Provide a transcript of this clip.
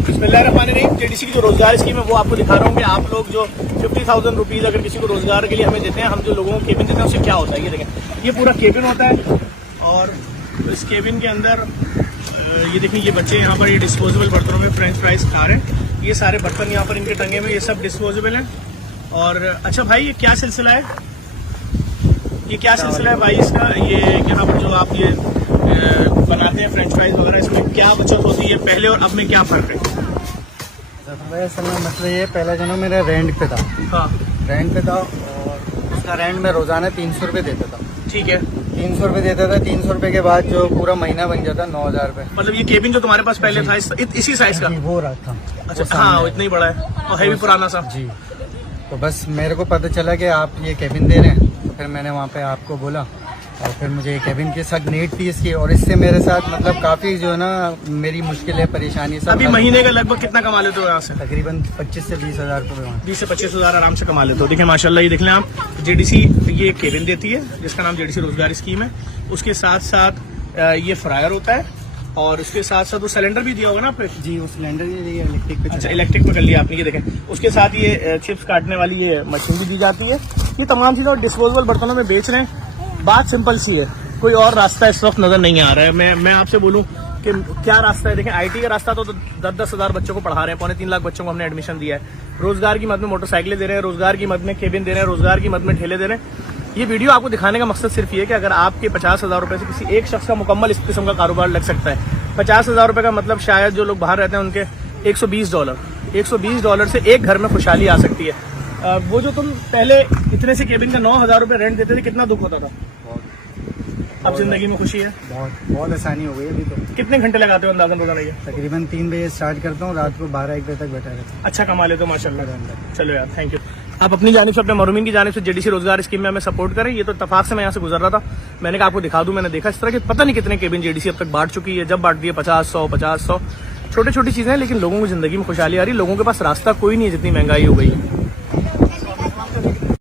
बिस्मिल्लाहिर्रहमानिर्रहीम। जेडीसी की जो रोजगार स्कीम है वो आपको दिखा रहा हूँ कि आप लोग जो 50,000 रुपीज़ अगर किसी को रोजगार के लिए हमें देते हैं, हम जो लोगों को केबिन देते हैं उससे क्या होता है ये देखें। ये पूरा केबिन होता है और इस केबिन के अंदर ये देखिए ये बच्चे यहाँ पर ये डिस्पोजेबल बर्तनों में फ्रेंच फ्राइज खा रहे हैं। ये सारे बर्तन यहाँ पर इनके टंगे में ये सब डिस्पोजेबल हैं। और अच्छा भाई ये क्या सिलसिला है, ये क्या सिलसिला है भाई इसका? ये यहाँ पर जो आप ये बनाते हैं फ्रेंच फ्राइज वगैरह, इसमें क्या बचत होती है पहले और अब में, क्या फर्क है? असल में मतलब ये पहला जो मेरा रेंट पे था। हाँ रेंट पे था और उसका रेंट मैं रोजाना 300 रुपये देता था। ठीक है, 300 रुपये देता था। 300 रुपये के बाद जो पूरा महीना बन जाता 9,000 रुपये। मतलब ये केबिन जो तुम्हारे पास पहले था इसी साइज का? वो रहा था। अच्छा हाँ, इतना ही बड़ा है और है भी पुराना सा। जी, तो बस मेरे को पता चला कि आप ये केबिन दे रहे हैं, तो फिर मैंने वहाँ पे आपको बोला और फिर मुझे ये केबिन की सख्त नीड थी इसकी। और इससे मेरे साथ मतलब काफ़ी जो है ना मेरी मुश्किलें परेशानी सब। अभी महीने का लगभग कितना कमा लेते हो यहाँ से? तकरीबन 25 से 20 हज़ार रुपये। 20 से 25 हज़ार आराम से कमा लेते हो। देखिए माशाल्लाह, ये देख लें आप, जेडीसी ये केबिन देती है जिसका नाम जेडीसी रोजगार स्कीम है। उसके साथ साथ ये फ्रायर होता है और उसके साथ साथ वो सिलेंडर भी दिया होगा ना आपको? जी, वो सिलेंडर ये इलेक्ट्रिक पे। अच्छा, इलेक्ट्रिक पे कर लिया आपने। ये देखें, उसके साथ ये चिप्स काटने वाली ये मशीन भी दी जाती है। ये तमाम चीज़ें और डिस्पोजेबल बर्तनों में बेच रहे हैं। बात सिंपल सी है, कोई और रास्ता इस वक्त नजर नहीं आ रहा है। मैं आपसे बोलूं कि क्या रास्ता है? देखें, आईटी का रास्ता तो 10-10 हज़ार बच्चों को पढ़ा रहे हैं, 2.25 लाख बच्चों को हमने एडमिशन दिया है। रोजगार की मद में मोटरसाइकिलें दे रहे हैं, रोजगार की मद में केबिन दे रहे हैं, रोजगार की मद में ठेले दे रहे हैं। ये वीडियो आपको दिखाने का मकसद सिर्फ ये है कि अगर आपके 50,000 रुपए से किसी एक शख्स का मुकम्मल इस किस्म का कारोबार लग सकता है। 50,000 रुपए का मतलब शायद जो लोग बाहर रहते हैं उनके $120 से एक घर में खुशहाली आ सकती है। वो जो तुम पहले इतने से केबिन का 9,000 रुपए रेंट देते थे, कितना दुख होता था? अब जिंदगी में खुशी है, बहुत आसानी हो गई अभी तो। कितने घंटे लगाते हो अंदाजन रोजाना? ये तकरीबन 3 बजे स्टार्ट करता हूँ, रात को 12-1 बजे तक बैठा रहता हूँ। अच्छा कमा लेते हो माशाल्लाह। चलो यार, थैंक यू। आप अपनी जानिब से, अपने महरूमीन की जानिब से जेडीसी रोजगार स्कीम में हमें सपोर्ट करें। ये तो इत्तफाक से मैं यहाँ से गुजर रहा था, मैंने कहा आपको दिखा दूं। मैंने देखा इस तरह के पता नहीं कितने केबिन जेडीसी अब तक बांट चुकी है। जब बांट दिए 50-100 छोटी छोटी चीजें हैं, लेकिन लोगों की जिंदगी में खुशहाली आ रही है। लोगों के पास रास्ता कोई नहीं है, जितनी महंगाई हो गई है।